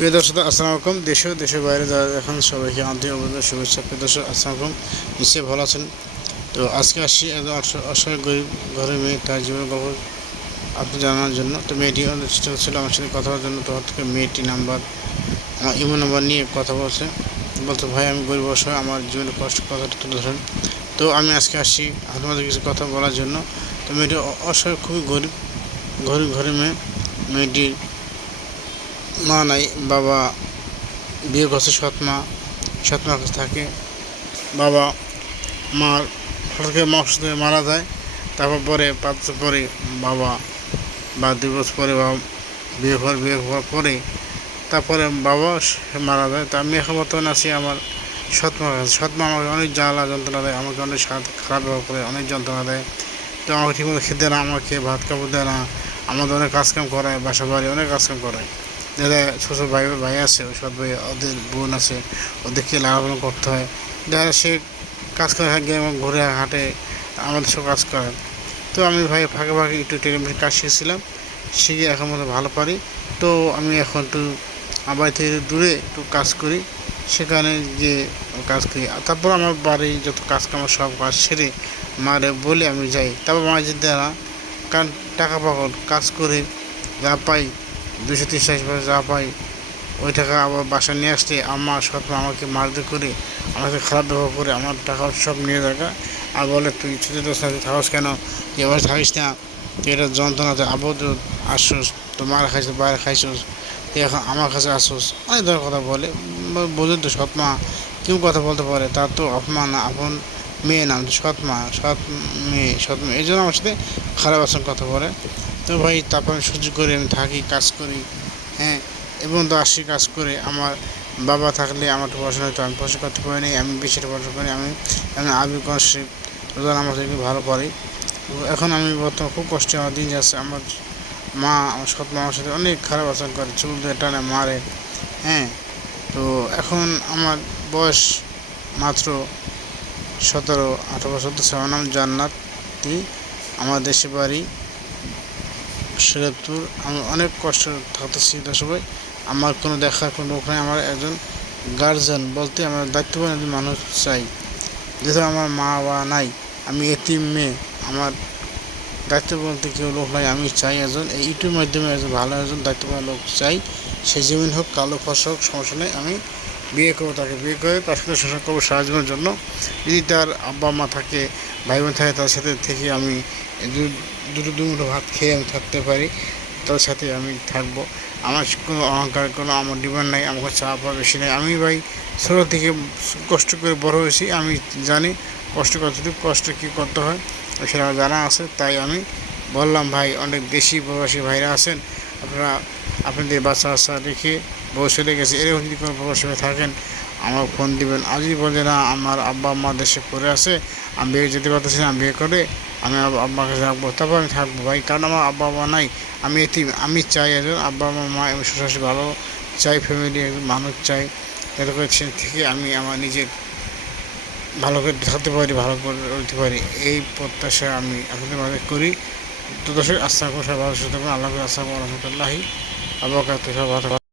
প্রিয় দর্শক, আসসালামু আলাইকুম। দেশ দেশের বাইরে যারা এখন সবাইকে আন্তরিক অভিনন্দন, শুভেচ্ছা। প্রিয় দর্শক, আসসালামু আলাইকুম। নিশ্চয়ই ভালো আছেন? তো আজকে আসছি অসহায় গরিব ঘরের মেয়ে তার জীবন গল্প আপনি জানানোর জন্য। তো মেয়েটি চেষ্টা করছিল আমার সাথে কথা বলার জন্য। তো হঠাৎ করে মেয়েটি নাম্বার, আমার ইমো নাম্বার নিয়ে কথা বলছে। বলতো ভাই, আমি গরিব অসহায়, আমার জীবনের কষ্ট, কথাটা তুলে ধরেন। তো আমি আজকে আসছি আপনাদের কিছু কথা বলার জন্য। তো মেয়েটি অসহায়, খুবই গরিব গরিব ঘরের মেয়ে। মেয়েটির মা নাই, বাবা বিয়ে করছে সৎ মা সৎ মার কাছে থাকে। বাবা মার হঠাৎ করে মা মারা যায়। তারপর পরে, পাঁচ বছর পরে বাবা বা দুই বছর পরে বাবা বিয়ে ঘর বিয়ে হওয়ার পরে তারপরে বাবা মারা যায়। তা আমি এখন বর্তমানে আছি আমার সৎ মার কাছে। সৎ মা আমাকে অনেক জ্বালা যন্ত্রণা দেয়, আমাকে অনেক সাথ খারাপ ব্যবহার করে অনেক যন্ত্রণা দেয়। তো আমাকে ঠিকমতো খেতে না, আমাকে ভাত কাপড় দেয় না, আমাদের অনেক কাজকাম করায় বাসা বাড়ি অনেক কাজকাম করায়। যারা ছোটো ভাই ভাই আছে, ওই সব ভাই, ওদের বোন আছে, ওদেরকে লাগানো করতে হয়। যারা সে কাজ করে গিয়ে এবং ঘুরে, হাঁটে, আমাদের সব কাজ করে। তো আমি ভাই ফাঁকে ফাঁকে একটু টেলিভিশন কাজ শিখেছিলাম, শিখে এখন মতো ভালো পারি। তো আমি এখন একটু আমার থেকে দূরে একটু কাজ করি, সেখানে গিয়ে কাজ করি। তারপর আমার বাড়ি যত কাজ কাম সব কাজ সেরে মারে বলে আমি যাই। তারপর মা যে না কারণ টাকা পাগল কাজ করে যা পাই দুশো তিরিশ পয়সা যা পাই, ওই টাকা আবার বাসা নিয়ে আসতে আমার মা আমাকে মারধর করে, আমাকে খারাপ ব্যবহার করে আমার টাকা সব নিয়ে দেখা। আর বলে, তুই ছুটি সাথে থাকস কেন? এবার থাকিস না। তুই এটা যন্ত্রণাতে আবদ্ধ আসছোস তো মার খাইছিস বাইরে খাইছোস তুই এখন আমার কাছে আসছোস অনেক ধরনের কথা বলে। ব- বোঝেন তো সৎ মা, কেউ কথা বলতে পারে, তার তো অপমান, আপন মেয়ে নাম তো সৎ মেয়ে সৎ মেয়ে, এই জন্য আমার সাথে খারাপ আচরণ কথা বলে। তো ভাই, তারপর আমি সহ্য করে, আমি থাকি, কাজ করি হ্যাঁ এবং তো আসি কাজ করে। আমার বাবা থাকলে আমার পড়াশোনা হতো আমি পড়াশোনা করতে পারিনি আমি বেশি পড়াশোনা করি, আমি আমি আবি কনসে রোজান আমার থেকে ভালো পারি তো এখন আমি বর্তমানে খুব কষ্টে আমার দিন যাচ্ছে, আমার মা, আমার সৎ মা আমার সাথে অনেক খারাপ আচরণ করে চুল দিয়ে টানে, মারে হ্যাঁ তো এখন আমার বয়স মাত্র সতেরো, আঠারো বছর তো আমার নাম জান্নাতি, আমার দেশে বাড়ি সিরাজপুর আমি অনেক কষ্ট থাকতেছি সবাই আমার কোনো দেখার কোনো লোক নাই আমার একজন গার্জেন বলতে আমার দায়িত্ববান একজন মানুষ চাই। যেহেতু আমার মা বাবা নাই, আমি এতিম মেয়ে, আমার দায়িত্ব বলতে কেউ লোক নাই, আমি চাই একজন, এই ইউটিউবের মাধ্যমে একজন ভালো একজন দায়িত্ববান লোক চাই। সে জমিন হোক, কালো ফসল সমস্যা নেই, আমি বিয়ে করব, তাকে বিয়ে করে তার সাথে সংসার করব সারা জীবনের জন্য। যদি তার আব্বা মা থাকে ভাই বোন থাকে, তার সাথে থেকে আমি দুটো দুমুঠো ভাত খেয়ে আমি থাকতে পারি, তার সাথে আমি থাকব। আমার কোনো অহংকার, কোনো আমার ডিমান্ড নাই, আমার চা পাওয়া বেশি নেই। আমি ভাই ছোটো থেকে কষ্ট করে বড় হয়েছি, আমি জানি কষ্ট কতটুকু, কষ্ট কী করতে হয়, সেটা আমার জানা আছে। তাই আমি বললাম, ভাই, অনেক দেশি প্রবাসী ভাইরা আছেন আপনারা আপনাদের বাচ্চা বাচ্চা রেখে চলে গেছে, এরকম যদি কোনো প্রবাসী থাকেন আমার ফোন দিবেন। আর যদি বলে না, আমার আব্বা আম্মা দেশে পড়ে আছে, আমি বিয়ে যেতে পারতেছি না, আমি বিয়ে করে আমি আব- আব্বার কাছে রাখব তারপর আমি থাকব ভাই, কারণ আমার আব্বা মা নাই। আমি এটি আমি চাই একজন আব্বা মা মা এবং শ্বশুর ভালো চাই ফ্যামিলি একজন মানুষ চাই। করে সে থেকে আমি আমার নিজের ভালো করে থাকতে পারি, ভালো করে উঠতে পারি। এই প্রত্যাশা আমি আপনাদের মাঝে করি। তো দর্শক আশা করি সবাই ভালো সুস্থ আল্লাহ রহমতুল্লাহি আবহাওয়া সব ভালো থাকবেন।